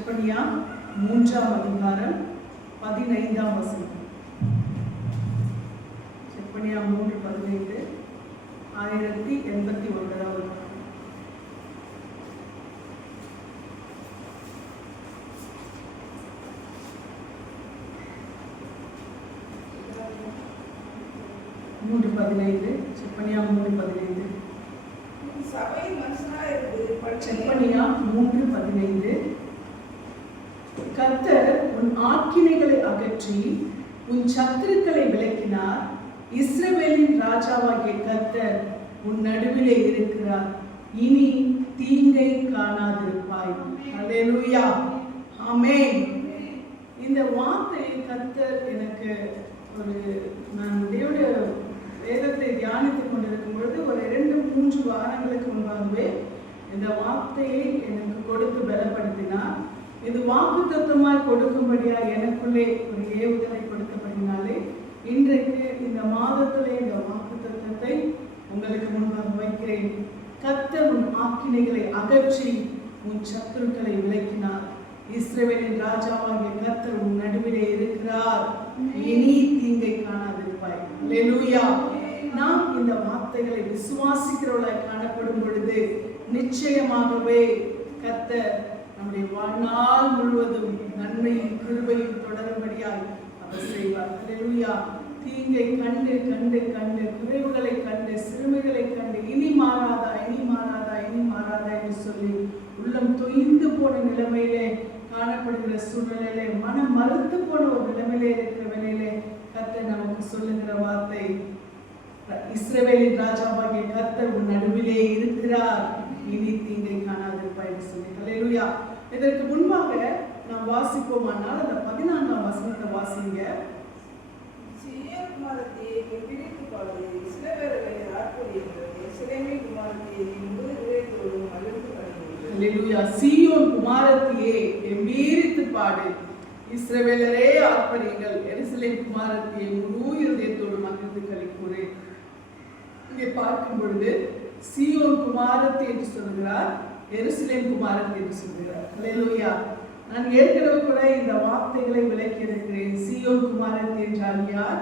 செப்பனியா 3ஆம் அதிகாரம் 15ஆம் வசனம். செப்பனியா 3:15 1089. செப்பனியா 3:15. செப்பனியா 3:15. கர்த்தர் உன் ஆக்கினைகளை அகற்றி உன் சத்துருக்களை விலக்கினார். இஸ்ரவேலின் ராஜாவாகிய கர்த்தர் உன் நடுவிலே இருக்கிறார். இனி தீங்கை காணாதிருப்பாய். அல்லேலூயா, ஆமென். இந்த வார்த்தையை கர்த்தர் எனக்கு நான் தேவனுடைய வேதத்தை தியானித்துக் கொண்டிருக்கும் பொழுது ஒரு 2-3 வாரங்களுக்கு முன்பாகவே இந்த வார்த்தையை எனக்கு கொடுத்து பலப்படுத்தினார். இது வாக்குத்தத்தமாய் கொடுக்கும்படியா எனக்குள்ளே ஒரு ஏவுதலை கொடுத்தபடினாலே இன்றைக்கு இந்த மாதத்திலே இந்த வாக்குத்தத்தத்தை உங்களுக்கு முன்பாக வைக்கிறேன். கர்த்தர் உன் ஆக்கினைகளை அகற்றி உன் சத்துருக்களை விலக்கினார். இஸ்ரவேலின் ராஜாவாகிய கர்த்தர் உன் நடுவிலே இருக்கிறார். இனி தீங்கை காணாதிருப்பாய். அல்லேலூயா. நாம் இந்த வார்த்தைகளை விசுவாசிக்கிறவர்களாய் காணப்படும் பொழுது நிச்சயமாகவே கர்த்தர் நம்முடைய வாழ்நாள் முழுவதும் நன்மையும் கிருபையும் தொடரும்படியாய் அவர் செய்வார். அல்லேலூயா. தீங்கை கண்டு கண்டு கண்டு குறைவுகளை கண்டு சிறுமைகளை கண்டு இனி மாறாதா இனி மாறாதா இனி மாறாதா என்று சொல்லி உள்ளம் தொய்ந்து போன நிலைமையிலே காணப்படுகிற சூழ்நிலையிலே மனம் மறுத்து போன ஒரு நிலைமையிலே இருக்கிற வேளையிலே கர்த்தர் நமக்கு சொல்லுகிற வார்த்தை, இஸ்ரவேலின் ராஜாவாகிய கர்த்தர் உன் நடுவிலே இருக்கிறார். இனி தீங்கை காணாதிருப்பாய் என்று சொல்லி. அல்லேலூயா. இதற்கு முன்பாக நாம் வாசிப்போமானால் அந்த 14ஆம் வசனத்தை வாசிங்க. சீயோன் குமாரத்தியே கெம்பீரித்து பாடு, இஸ்ரவேலரே ஆர்ப்பரியுங்கள், எருசலேம் குமாரத்தியே முழு இருதயத்தோடு மகிழ்ந்து களிக்கூறு. இங்கே பார்க்கும் பொழுது சீயோன் குமாரத்தி என்று சொல்கிறார், எருசலேம் குமாரத்தி என்று சொல்கிறார். அல்லேலூயா. நான் ஏற்கனவே கூட இந்த வார்த்தைகளை விளக்கி இருக்கிறேன். சீயோன் குமாரத்தி என்றால் யார்,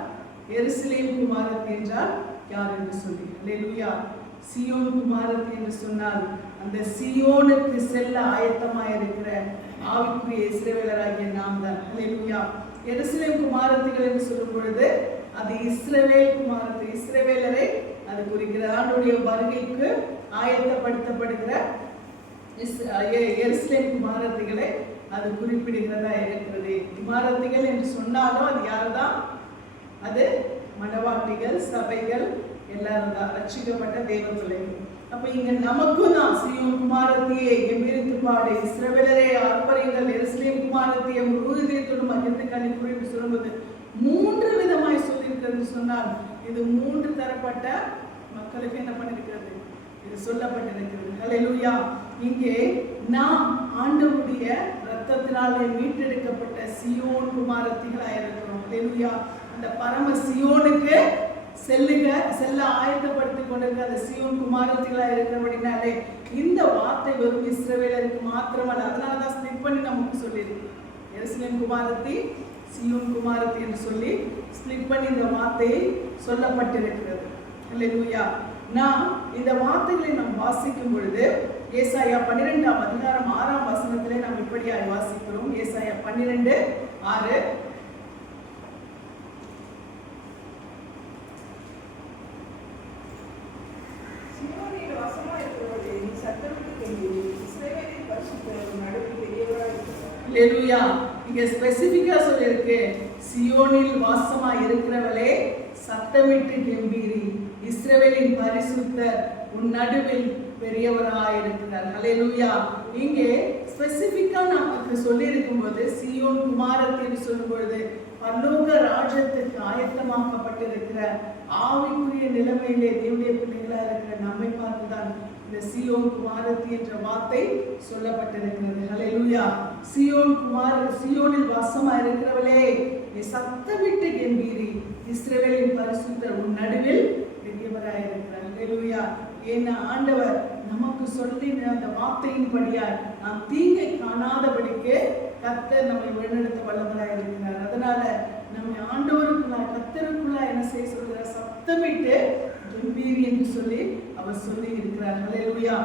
எருசலேம் குமாரத்தி என்றால் யார் என்று சொல்லி. அல்லேலூயா. சீயோன் குமாரத்தி என்று சொன்னால் அந்த சீயோனுக்கு செல்ல ஆயத்தமாய் இருக்கிற ஆவிக்குரிய இஸ்ரவேலராகிய நாம் தான். அல்லேலூயா. எருசலேம் குமாரத்திகள் என்று சொல்லும் பொழுது அது இஸ்ரவேல் குமாரத்தி, இஸ்ரவேலரை அது குறிக்கிற ஆண்டுடைய வருகைக்கு ஆயத்தப்படுத்தப்படுகிற எருசலேம் குமாரத்திகளை அது குறிப்பிடுகிறதா இருக்கிறது. குமாரத்திகள் என்று சொன்னாலும் அது யார்தான்? அது மணவாட்டிகள், சபைகள், எல்லாரும் தான், ரட்சிக்கப்பட்ட தேவ பிள்ளைகள். அப்ப இங்க நமக்கும் தான் சீயோன் குமாரத்தியே கெம்பீரித்து பாடு, இஸ்ரவேலரே ஆர்ப்பரியுங்கள், எருசலேம் குமாரத்தியே முழு இதயத்தோடு மகிழ்ந்து களிக்கூறு என்று சொல்லும்போது 3 விதமாய் சொல்லியிருக்கிறது சொன்னால் இது 3 தரப்பட்ட மக்களுக்கு என்ன பண்ணிருக்கிறது, இது சொல்லப்பட்டிருக்கிறது. அல்லேலூயா. இங்கே நாம் ஆண்டவருடைய இரத்தத்தினாலே மீட்டெடுக்கப்பட்ட சீயோன் குமாரத்திகளாய் இருக்கிறோம். அல்லேலூயா. அந்த பரம சீயோனுக்கு செல்ல ஆயத்தப்படுத்திக் கொண்டிருக்கிற அந்த சீயோன் குமாரத்திகளாய் இருக்கிறபடினாலே இந்த வார்த்தை வெறும் இஸ்ரவேலருக்கு மாத்திரமல்ல. அதனாலதான் ஸ்பிளிட் பண்ணி நமக்கு சொல்லியிருக்கு, எருசலேம் குமாரத்தி, சீயோன் குமாரத்தி என்று சொல்லி ஸ்பிளிட் பண்ணி இந்த வார்த்தையை சொல்லப்பட்டிருக்கிறது. அல்லேலூயா. நாம் இந்த வார்த்தைகளை நாம் வாசிக்கும் பொழுது ஏசாயா 12ஆம் அதிகாரம் 6ஆம் வசனத்திலே நாம் இப்படியாய் வாசிக்கிறோம். ஏசாயா 12:6. அல்லேலூயா. இங்க ஸ்பெசிபிக்கா சொல்லிருக்கு, சியோனில் வாசமா இருக்கிறவளே சத்தமிட்டு கெம்பீரி, இஸ்ரவேலின் பரிசுத்தர் உன் நடுவில் பெரியவராயிருக்கிறார். அல்லேலூயா. இங்கே ஸ்பெசிபிக்கா நமக்கு சொல்லி இருக்கும் போது சீயோன் குமாரத்தி என்று சொல்லும் பொழுது பரலோக ராஜ்யத்துக்கு ஆயத்தமாக்கப்பட்டிருக்கிற ஆவிக்குரிய நிலைமையிலே தேவனுடைய பிள்ளைகளா இருக்கிற நம்மை பார்த்துதான் இந்த சீயோன் குமாரத்தி என்ற வார்த்தை சொல்லப்பட்டிருக்கிறது. அல்லேலூயா. சீயோனில் வாசமா இருக்கிறவளே நீ சத்தமிட்டு கெம்பீரி, இஸ்ரவேலின் பரிசுத்தர் உன் நடுவில் பெரியவராயிருக்கிறார். அல்லேலூயா. ஏன்னா ஆண்டவர் நமக்கு சொல்லின அந்த வார்த்தையின்படியாய் நாம் தீங்கை காணாதபடிக்கு கர்த்தர் நம்மை வழிநடத்த வல்லவராய் இருக்கிறார். அதனால நம்ம ஆண்டவருக்குள்ளாய் கர்த்தருக்குள்ளாய் என்ன செய்ய சொல்கிறார்? சத்தமிட்டு கம்பீரி என்று சொல்லி அவர் சொல்லி இருக்கிறார். ஹல்லேலூயா.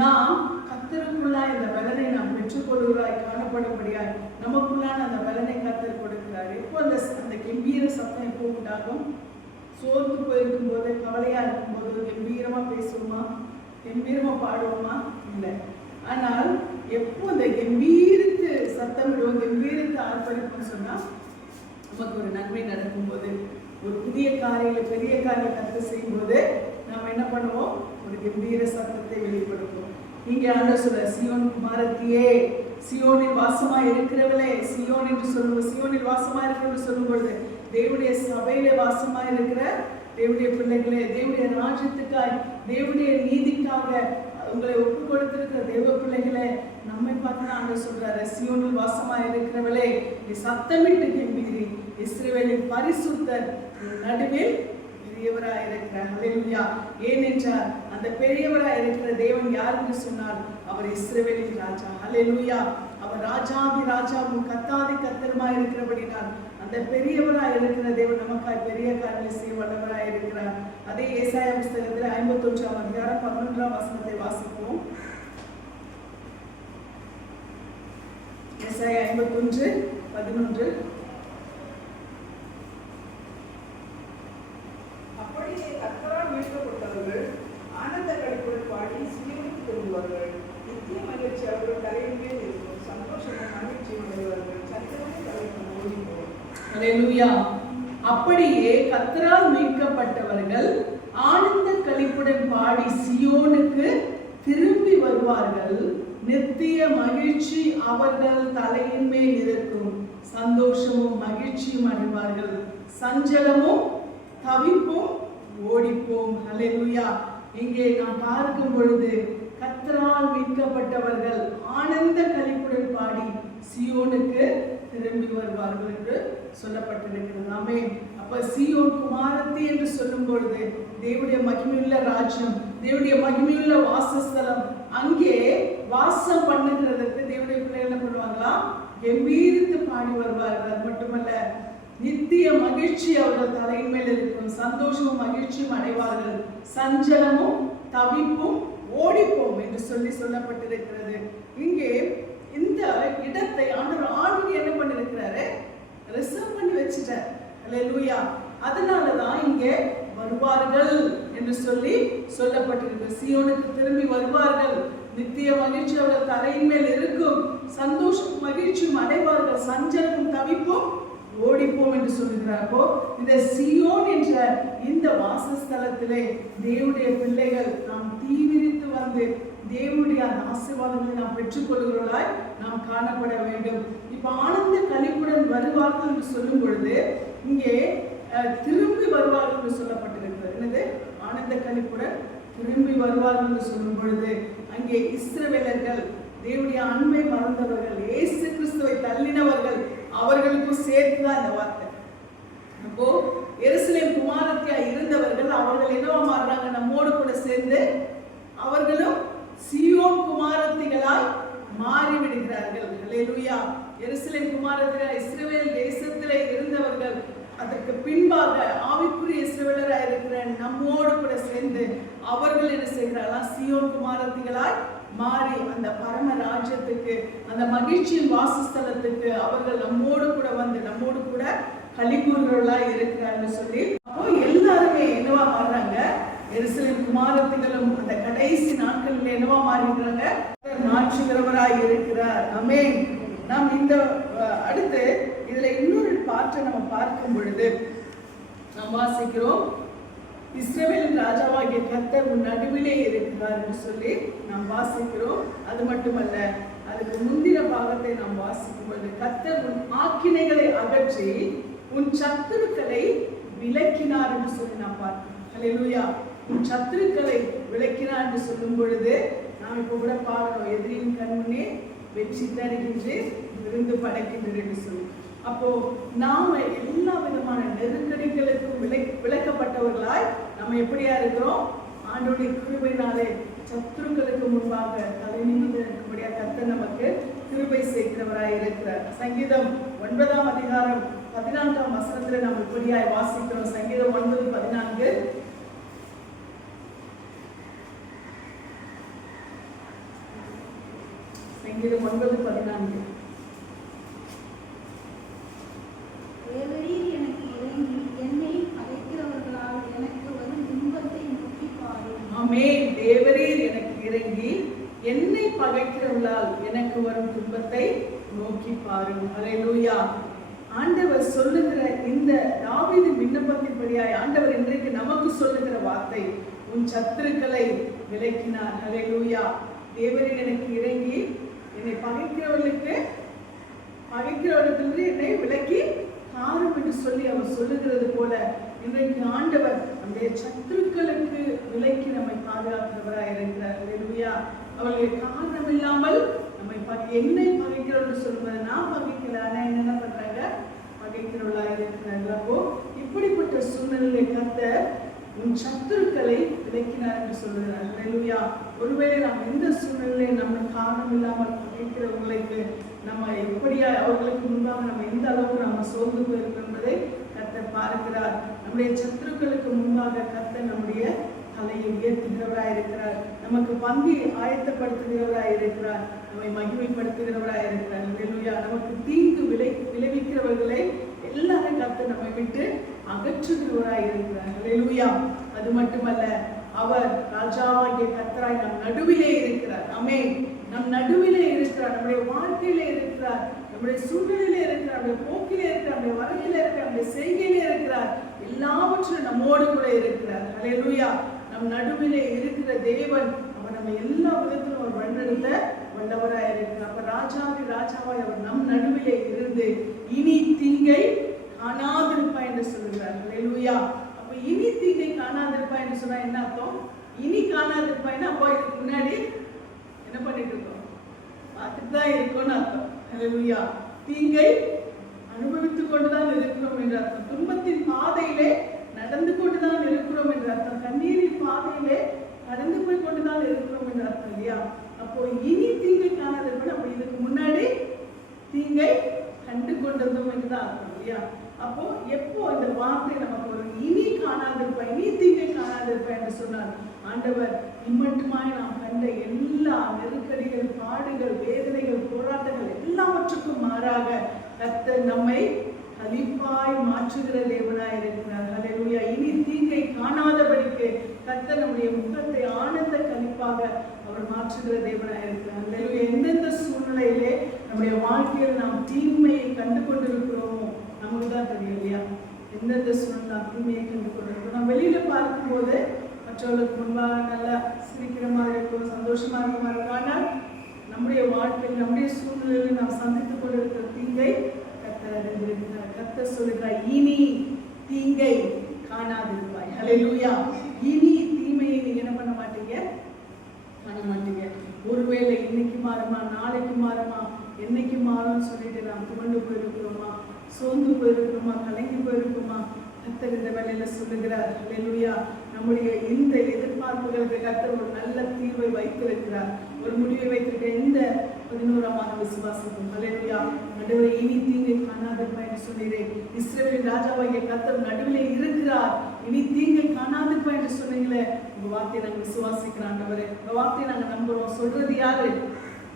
நாம் கர்த்தருக்குள்ளாய் இந்த பலனை நாம் பெற்றுக்கொள்கிறாய் காணப்படும்படியாய் நமக்குள்ளான அந்த பலனை கர்த்தர் கொடுக்கிறார். எப்போ அந்த கம்பீர சத்தம் எப்போ உண்டாகும்? சோர்ந்து போயிருக்கும் போது, கவலையா இருக்கும் போது கம்பீரமா பேசுவோமா? கம்பீரமா பாடுவோமா? இல்லை. ஆனால் எப்போ அந்த கம்பீரத்து சத்தம் விடுவோம், கம்பீரத்து ஆர்ப்பரிப்போம் சொன்னா நமக்கு ஒரு நன்மை நடக்கும் போது, ஒரு புதிய காரியங்களை பெரிய காரியம் கற்று செய்யும் போது நாம் என்ன பண்ணுவோம்? ஒரு கம்பீர சத்தத்தை வெளிப்படுத்துவோம். இங்கே ஆண்டவர் சொல்ற, சியோன் குமாரத்தியே, சியோனில் வாசமா இருக்கிறவளே, சியோன் என்று சொல்லுவோம். சியோனில் வாசமா இருக்கிறவங்க சொல்லும் பொழுது தேவனுடைய சபையில வாசமா இருக்கிற தேவனுடைய பிள்ளைகளே, தேவனுடைய ராஜ்யத்துக்காய், தேவனுடைய நீதிக்காக உங்களை ஒப்பு கொடுத்திருக்கிற தேவ பிள்ளைகளே, நம்மை பார்த்து ஆண்டவர் சொல்றாரு, சியோனில் வாசமா இருக்கிறவளே, நீ சத்தமிட்டு கம்பீரி, இஸ்ரவேலின் பரிசுத்தர் நடுவில் பெரியவராய் இருக்கிறார். ஹல்லேலூயா. ஏனென்றால் அந்த பெரியவராய் இருக்கிற தேவன் யார் என்று சொன்னார்? அவர் இஸ்ரவேலின் ராஜா. ஹல்லேலூயா. அவர் ராஜாதி ராஜாவும் கர்த்தாதி கர்த்தருமாய் இருக்கிறபடினால் அந்த பெரியவராய் இருக்கிற தேவன் நமக்காய் பெரிய காரியங்களை செய்ய வல்லவராய் இருக்கிறார். அதே ஏசாயா புஸ்தகத்தில் 51ஆம் அதிகாரம் 11ஆம் வசனத்தை வாசிப்போம். ஏசாயா 51:11. அப்படியே கர்த்தரால் மீட்கப்பட்டவர்கள் ஆனந்த களிப்புடன் பாடி சீயோனுக்கு திரும்புவார்கள். நித்திய மகிழ்ச்சி அவர்கள் தலையின் மேல் இருக்கும். சந்தோஷமும் மகிழ்ச்சியும் அடைவார்கள். சத்தியமும் தலைவன் ஓடிப்போம். ஹல்லேலூயா. அப்படியே கர்த்தரால் மீட்கப்பட்டவர்கள் ஆனந்த களிப்புடன் பாடி சீயோனுக்கு திரும்பி வருவார்கள். நித்திய மகிழ்ச்சி அவர்கள் தலையின் மேல் இருக்கும். சந்தோஷமும் மகிழ்ச்சியும் அடைவார்கள். சஞ்சலமும் தவிப்பும் ஓடிப்போம். ஹல்லேலூயா. இங்கே நாம் பார்க்கும் பொழுது கர்த்தரால் மீட்கப்பட்டவர்கள் ஆனந்த களிப்புடன் பாடி சீயோனுக்கு திரும்பி வருவார்கள் என்று சொல்லப்பட்டிருக்கிறது. ஆமென். அப்ப சீயோன் குமாரத்தி என்று சொல்லும் பொழுது தேவனுடைய மகிமையுள்ள ராஜ்யம், தேவனுடைய மகிமையுள்ள வாசஸ்தலம், அங்கே வாசம் பண்ணுகிறதற்கு தேவனுடைய பிள்ளைகள் என்ன பண்ணுவாங்களா? கம்பீரித்து பாடி வருவார்கள். அது மட்டுமல்ல, நித்திய மகிழ்ச்சி அவர்கள் தலையின் மேல் இருக்கும். சந்தோஷமும் மகிழ்ச்சியும் அடைவார்கள். சஞ்சலமும் தவிப்பும் ஓடிப்போம் என்று சொல்லப்பட்டிருக்கிறது. இங்கே இந்த இடத்தை ஆண்டவர் என்ன பண்ணிருக்கிறாரு? ரிசர்வ் பண்ணி வச்சுட்டார். ஹல்லேலூயா. அதனாலதான் இங்கே வருவார்கள் என்று சொல்லப்பட்டிருக்கு. சீயோனுக்கு திரும்பி வருவார்கள். நித்திய மகிழ்ச்சி அவர்கள் தலையின் மேல் இருக்கும். சந்தோஷம் மகிழ்ச்சியும் அடைவார்கள். சஞ்சலமும் தவிப்பும் ஓடிப்போம் என்று சொல்கிறாரோ, இந்த சீயோன் என்ற இந்த வாசஸ்தலத்திலே தேவனுடைய பிள்ளைகள் நாம் தீவிரித்து வந்து தேவனுடைய அந்த ஆசீர்வாதங்களை நாம் பெற்றுக்கொள்கிறவர்களாய் நாம் காணப்பட வேண்டும். இப்ப ஆனந்த களிப்புடன் வருவார்கள் என்று சொல்லும் பொழுது இங்கே திரும்பி வருவார்கள் என்று சொல்லப்பட்டிருக்கிறது. என்னது? ஆனந்த களிப்புடன் திரும்பி வருவார்கள் என்று சொல்லும் பொழுது அங்கே இஸ்ரவேலர்கள், தேவனுடைய அன்பை மறந்தவர்கள், இயேசு கிறிஸ்துவை தள்ளினவர்கள், அவர்களுக்கும் சேர்த்துதான் இந்த வார்த்தை. அப்போ எருசலேம் குமாரத்தியா இருந்தவர்கள் அவர்கள் என்னவா மாறுறாங்க? நம்மோடு கூட சேர்ந்து அவர்களும் சீயோன் குமாரத்திகளாய் மாறிவிடுகிறார்கள். ஹல்லேலூயா. எருசலேம் குமாரத்தியா இஸ்ரவேல் தேசத்திலே இருந்தவர்கள் அதற்கு பின்பாக ஆவிக்குரிய இஸ்ரவேலராய் இருக்கிற நம்மோடு கூட சேர்ந்து அவர்கள் என்ன செய்கிறார்களா? சீயோன் குமாரத்திகளாய் மாறி அந்த பரம ராஜ்யத்துக்கு, அந்த மகிழ்ச்சியின் வாசஸ்தலத்துக்கு அவர்கள் நம்மோடு கூட வந்து நம்மோடு கூட களிகூறுகளா இருக்கிறார்கள் சொல்லி, அப்போ எல்லாருமே என்னவா மாறுறாங்க? எருசலேம் குமாரத்திகளும் அந்த கடைசி நாட்களில் என்னவா மாறுகிறாங்க? மாற்றுகிறவராய் இருக்கிறார். ஆமென். நாம் இந்த அடுத்து இதுல இன்னொரு பாட்டை நம்ம பார்க்கும் பொழுது நாம் வாசிக்கிறோம், இஸ்ரவேலின் ராஜாவாகிய கர்த்தர் உன் நடுவிலே இருக்கிறார் என்று சொல்லி நாம் வாசிக்கிறோம். அது மட்டுமல்ல, அதுக்கு முந்தின பாகத்தை நாம் வாசிக்கும் பொழுது கர்த்தர் உன் ஆக்கினைகளை அகற்றி உன் சத்துருக்களை விலக்கினார் என்று சொல்லி நாம் பார்க்கிறோம். ஹல்லேலூயா. உன் சத்துருக்களை விலக்கினார் என்று சொல்லும் பொழுது நாம் இப்ப கூட பாடுறோம், எதிரியின் கண்முன்னே வெற்றி தருகின்ற விருந்து படைக்கின்றது என்று சொல்லி. அப்போ நாம எல்லா விதமான நெருக்கடிகளுக்கும் விலக்கப்பட்டவர்களாய் நம்ம எப்படியா இருக்கிறோம்? ஆண்டவருடைய கிருபையினாலே சத்துருக்களுக்கு முன்பாக தலை நிமிர்ந்து நிற்கும்படியாக கர்த்தர் நமக்கு கிருபை சேர்க்கிறவராய் இருக்கிறார். சங்கீதம் 9ஆம் அதிகாரம் 14ஆம் வசனத்துல நம்ம இப்படியாய் வாசிக்கிறோம். சங்கீதம் 9:14. சங்கீதம் 9:14. தேவரீர் எனக்கு இறங்கி என்னை பகைக்கிறவர்களால் எனக்கு வரும் துன்பத்தை நோக்கி பாரும். ஆமென். தேவரீர் எனக்கு இறங்கி என்னை பகைக்கிறவர்களால் எனக்கு வரும் துன்பத்தை நோக்கி பாரும். ஹல்லேலூயா. ஆண்டவர் சொல்லுகிற இந்த தாவீது விண்ணப்பத்தின்படியாய் ஆண்டவர் இன்றைக்கு நமக்கு சொல்லுகிற வார்த்தை, உன் சத்துருக்களை விலக்கினார். ஹல்லேலூயா. தேவரீர் எனக்கு இறங்கி என்னை பகைக்கிறவர்களுக்கு என்னை விலக்கி காரும் என்று சொல்லி அவர் சொல்லுகிறது போல இன்றைக்கு ஆண்டவர் அந்த சத்துருக்களுக்கு விலக்கி நம்மை பாதுகாக்கிறவராக இருக்கிறார். ஹல்லேலூயா. அவர்களுக்கு காரணம் இல்லாமல் நம்மை என்னை பகைக்கிறவர்கள் சொல்லுவது, நான் பகைக்கல, ஆனா என்ன பண்றாங்க, பகைக்கிறவர்களாக இருக்கிறார்கள். அப்போ இப்படிப்பட்ட சூழ்நிலையை கர்த்தர் உன் சத்துருக்களை விலக்கினார் என்று சொல்லுகிறார். ஹல்லேலூயா. ஒருவேளை நாம் எந்த சூழ்நிலையை நம்ம காரணம் இல்லாமல் பகைக்கிறவங்களுக்கு நம்ம எப்படியா அவர்களுக்கு முன்பாக நம்ம எந்த அளவுக்கு நம்ம சோர்ந்து போயிருக்கோம் என்பதை கர்த்தர் பார்க்கிறார். நம்முடைய சத்துருக்களுக்கு முன்பாக கர்த்தர் நம்முடைய தலையை உயர்த்துகிறவராய் இருக்கிறார். நமக்கு பந்தி ஆயத்தப்படுத்துகிறவராய் இருக்கிறார். நம்மை மகிமைப்படுத்துகிறவராய் இருக்கிறார். ஹல்லேலூயா. நமக்கு தீங்கு விளைவிக்கிறவர்களை எல்லாரும் கர்த்தர் நம்மை விட்டு அகற்றுகிறவராய் இருக்கிறார். ஹல்லேலூயா. அது மட்டுமல்ல, அவர் ராஜாவாகிய கர்த்தராய் நம் நடுவிலே இருக்கிறார். ஆமென். நம் நடுவிலே இருக்கிறார். நம்முடைய வாழ்க்கையிலே இருக்கிறார். நம்முடைய சூழ்நிலையிலே இருக்கிறார். நம்முடைய போக்கிலே இருக்கிறார். நம்முடைய வரவிலே இருக்கிறார். நம்முடைய செய்கையிலே இருக்கிறார். எல்லாவற்றிலும் நம்மோடு கூட இருக்கிறார். ஹல்லேலூயா. நம் நடுவிலே இருக்கிற தேவன் அவர் நம்ம எல்லா விதத்திலும் அவர் வழிநடத்த வல்லவராய் இருக்கிறார். அப்ப ராஜாவாய் அவர் நம் நடுவிலே இருந்து இனி தீங்கை காணாதிருப்பா என்று சொல்லுகிறார். ஹல்லேலூயா. அப்ப இனி தீங்கை காணாதிருப்பா என்று சொன்னா என்ன அர்த்தம்? இனி காணாதிருப்பாய்னா அப்போ இதுக்கு முன்னாடி என்ன பண்ணிட்டு இருக்கோம், பார்த்துட்டு தான் இருக்கோம்னு அர்த்தம். ஹல்லேலூயா. தீங்கை அனுபவித்துக் கொண்டுதான் இருக்கிறோம் என்று அர்த்தம். துன்பத்தின் பாதையிலே நடந்து கொண்டுதான் இருக்கிறோம் என்று அர்த்தம். கண்ணீரின் பாதையிலே கடந்து போய் கொண்டுதான் இருக்கிறோம் என்று அர்த்தம் இல்லையா? அப்போ இனி தீங்கை காணாதிருப்பா, அப்போ இதுக்கு முன்னாடி தீங்கை கண்டு கொண்டிருந்தோம் என்றுதான் அர்த்தம் இல்லையா? அப்போ எப்போ இந்த வார்த்தை நமக்கு வரும், இனி காணாதிருப்பா, இனி தீங்கை காணாதிருப்பா என்று சொன்னார் ஆண்டவர் இம்மட்டுமாய் நாம் கண்ட எல்லா நெருக்கடிகள், பாடுகள், வேதனைகள், போராட்டங்கள் எல்லாவற்றுக்கும் மாறாக கர்த்தர் நம்மை களிப்பாய் மாற்றுகிற தேவனாய் இருக்கிறார். ஹல்லேலூயா. இனி தீங்கை காணாதபடிக்கு கர்த்தர் நம்முடைய முகத்தை ஆனந்த களிப்பாக அவர் மாற்றுகிற தேவனாய் இருக்கிறார். ஹல்லேலூயா. எந்தெந்த சூழ்நிலையிலே நம்முடைய வாழ்க்கையில் நாம் தீமையை கண்டு கொண்டிருக்கிறோமோ நமக்கு தான் தெரியும் இல்லையா? எந்தெந்த சூழ்நிலை நாம் தீமையை கண்டு கொண்டிருக்கிறோம். நம்ம வெளியில பார்க்கும்போது மற்றவர்களுக்கு முன்பாக நல்லா சிரிக்கிற மாதிரி இருக்கும், சந்தோஷமா இருக்க மாதிரி இருக்கும். ஆனால் நம்முடைய வாழ்க்கையில் நம்முடைய சூழ்நிலையில் நாம் சந்தித்துக் கொண்டிருக்கிற தீங்கை கர்த்தர் அறிந்திருக்கிறார். கர்த்தர் சொல்லுகிறார், இனி தீங்கை காணாதிருப்பாய். ஹல்லேலூயா. இனி தீமையை நீங்க என்ன பண்ண மாட்டீங்க, காண மாட்டீங்க. ஒருவேளை இன்னைக்கு மாறுமா, நாளைக்கு மாறுமா, என்னைக்கு மாறும்னு சொல்லிட்டு நாம் துவண்டு போயிருக்கிறோமா, சோர்ந்து போயிருக்கிறோமா, கலங்கி போயிருக்கிறோமா? கர்த்தர் இந்த வேளையில சொல்லுகிறார். ஹல்லேலூயா. நம்முடைய இந்த எதிர்பார்ப்புகளுக்கு கர்த்தர் ஒரு நல்ல தீர்வை வைத்திருக்கிறார், ஒரு முடிவை வைத்திருக்கிற இந்த 11ஆம் விசுவாசத்தும். ஹல்லேலூயா. ஆண்டவரே, இனி தீங்கை காணாதிருப்பா என்று சொன்னீரேன். இஸ்ரவேலின் ராஜாவாகிய கர்த்தர் நடுவிலே இருக்கிறார், இனி தீங்கை காணாதிருப்பா என்று சொன்னீங்களே. உங்க வார்த்தையை நாங்கள் விசுவாசிக்கிறோம் ஆண்டவரே. உங்க வார்த்தையை நாங்கள் நம்புறோம். சொல்றது யாரு?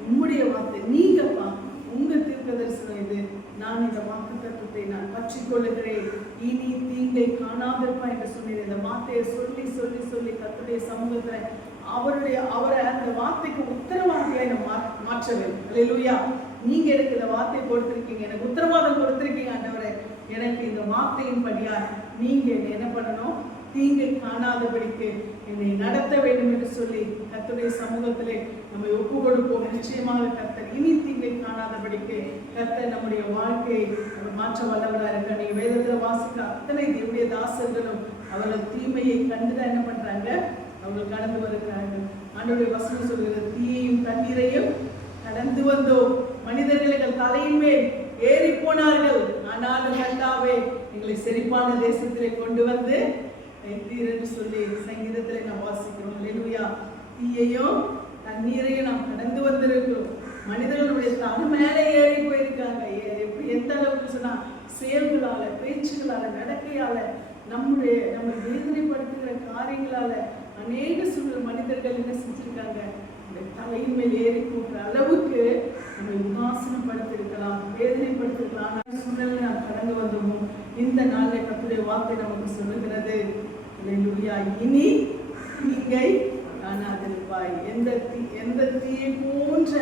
உம்முடைய வார்த்தை. நீங்கப்பா, உங்க தீர்க்க தரிசனம் இது. நான் இந்த வாக்கு தத்துவத்தை நான் பற்றிக் கொள்ளுகிறேன். இனி தீங்கை காணாதிருப்பா என்று சொன்னேன். இந்த வார்த்தையை சொல்லி சொல்லி சொல்லி கர்த்தருடைய சமூகத்துல அவரை அந்த வார்த்தைக்கு உத்தரவாதிகளை மாற்ற வேண்டும். ஹல்லேலூயா. நீங்க எனக்கு இந்த வார்த்தை கொடுத்திருக்கீங்க, எனக்கு உத்தரவாதம் கொடுத்திருக்கீங்க ஆண்டவரே. எனக்கு இந்த வார்த்தையின் படியா நீங்க என்ன பண்ணணும், தீங்கை காணாதபடிக்கு என்னை நடத்த வேண்டும் என்று சொல்லி கர்த்தருடைய சமூகத்திலே நம்மை ஒப்பு கொடுப்போம். நிச்சயமாக கர்த்தர் இனி தீங்கை காணாதபடிக்கு கர்த்தர் நம்முடைய வாழ்க்கையை மாற்ற வல்லவராக இருக்க. நீங்க வேதத்துல வாசிக்க அத்தனை தேவனுடைய தாசர்களும் அவர்கள் தீமையை கண்டுதான் என்ன பண்றாங்க, அவர்கள் கடந்து வருகிறார்கள். ஆண்டவருடைய வசனம் சொல்கிறது, தீயையும் தண்ணீரையும் கடந்து வந்தோம், மனிதர்கள் தலையின் மேல் ஏறி போனார்கள், ஆனாலும் கர்த்தாவே எங்களை செழிப்பான தேசத்திலே கொண்டு வந்து வைத்தீர் என்று சொல்லி சங்கீதத்திலே நாம் வாசிக்கிறோம். ஹல்லேலூயா. தீயையும் தண்ணீரையும் நாம் கடந்து வந்திருக்கிறோம். மனிதர்களுடைய தலை மேலே ஏறி போயிருக்காங்க. எப்படி எந்த அளவுக்கு சொன்னா செயல்களால, பேச்சுகளால, நடக்கையால, நம்ம வேதனைப்படுத்துகிற காரியங்களால அநேக சூழல் மனிதர்கள் என்ன செஞ்சிருக்காங்க, தலையின் மேல் ஏறி போகிற அளவுக்கு நம்ம உதாசனப்படுத்திருக்கலாம், வேதனைப்படுத்திருக்கலாம். சூழலை நாம் கடந்து வந்தோம். இந்த நாளில் கர்த்தருடைய வார்த்தை நமக்கு சொல்லுகிறது, அல்லேலூயா, இனி தீங்கை காணாதிருப்பாய். எந்த தீயை போன்ற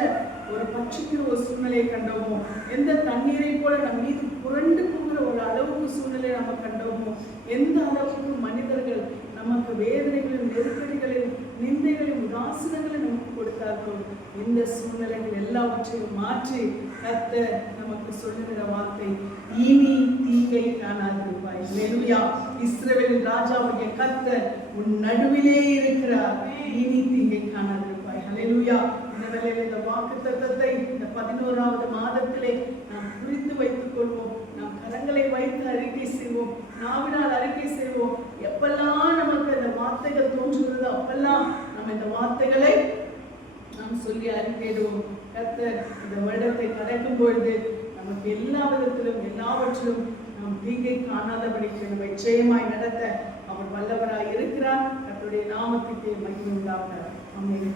ஒரு பட்சிக்கிற ஒரு சூழ்நிலையை கண்டோமோ, எந்த தண்ணீரை போல நம் மீது புரண்டு போகிற ஒரு அளவுக்கு சூழ்நிலையை நம்ம கண்டோமோ, எந்த அளவுக்கு மனிதர்கள் நமக்கு வேதனைகளையும் நெருக்கடிகளையும் நிந்தைகளையும் உதாசீனங்களையும் நமக்கு கொடுத்தார்களோ, இந்த சூழ்நிலைகள் எல்லாவற்றையும் மாற்றி கர்த்தர் நமக்கு சொல்லுகிற வார்த்தை, இனி தீங்கை காணாதிருப்பாய். அல்லேலூயா. இஸ்ரவேலின் ராஜாவாகிய கர்த்தர் உன் நடுவிலே இருக்கிறார், இனி தீங்கை காணாதிருப்பாய். அல்லேலூயா. இந்த வாக்குத்தத்தத்தை இந்த 11வது மாதத்திலே நாம் குறித்து வைத்துக் கொள்வோம். நாம் கரங்களை வைத்து அறிக்கை செய்வோம், நாவினால் அறிக்கை செய்வோம். எப்பெல்லாம் நமக்கு இந்த வார்த்தைகள் தோன்றுகிறதோ அப்பெல்லாம் நம்ம இந்த வார்த்தைகளை நாம் சொல்லி அறிக்கையிடுவோம். கர்த்தர் இந்த வருடத்தை கடக்கும் பொழுது நமக்கு எல்லா விதத்திலும் எல்லாவற்றிலும் நாம் தீங்கை காணாதபடிக்கு நம்மை ஜெயமாய் நடத்த அவர் வல்லவராய் இருக்கிறார். கர்த்தருடைய நாமத்துக்கு மகிமை உண்டாக. ஆமென்.